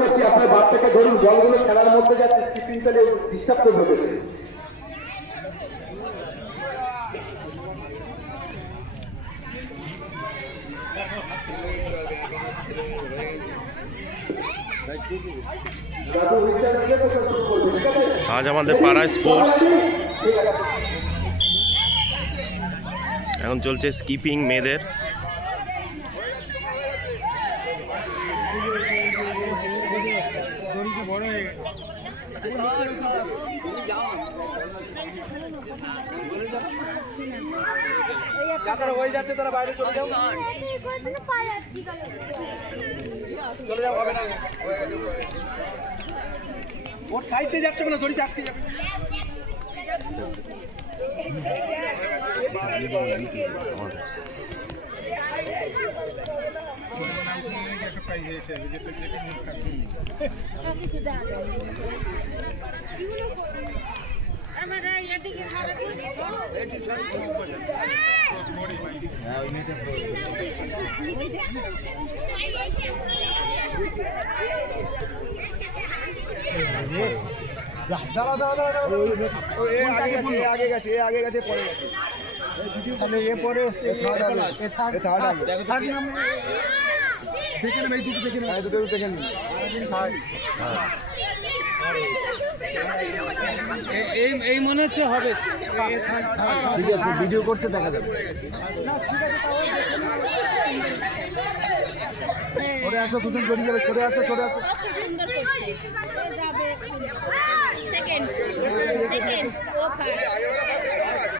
করছি আপনার বাচ্চাকে ধরুন, জলগুলো খেলার মধ্যে যাচ্ছে, স্কিপিং পেলে ডিস্টার্ব করবে। আজ আমাদের পাড়ায় স্পোর্টস, এখন চলছে স্কিপিং মেয়েদের। হয়ে যাচ্ছে, তারা বাইরে চলে যাও, চলে যাও, হবে না, ওর সাইডে যাচ্ছে না, দড়ি চাপতে যাবে। আগে গেছে পরে গেছে, এ পরে এই মনে হচ্ছে হবে। ঠিক আছে, ভিডিও করতে দেখা যাবে। সরে আসো, দুজন জড়িয়ে যাবে, সরে আসো, সরে আসো। সেকেন্ড ও ফার্স্ট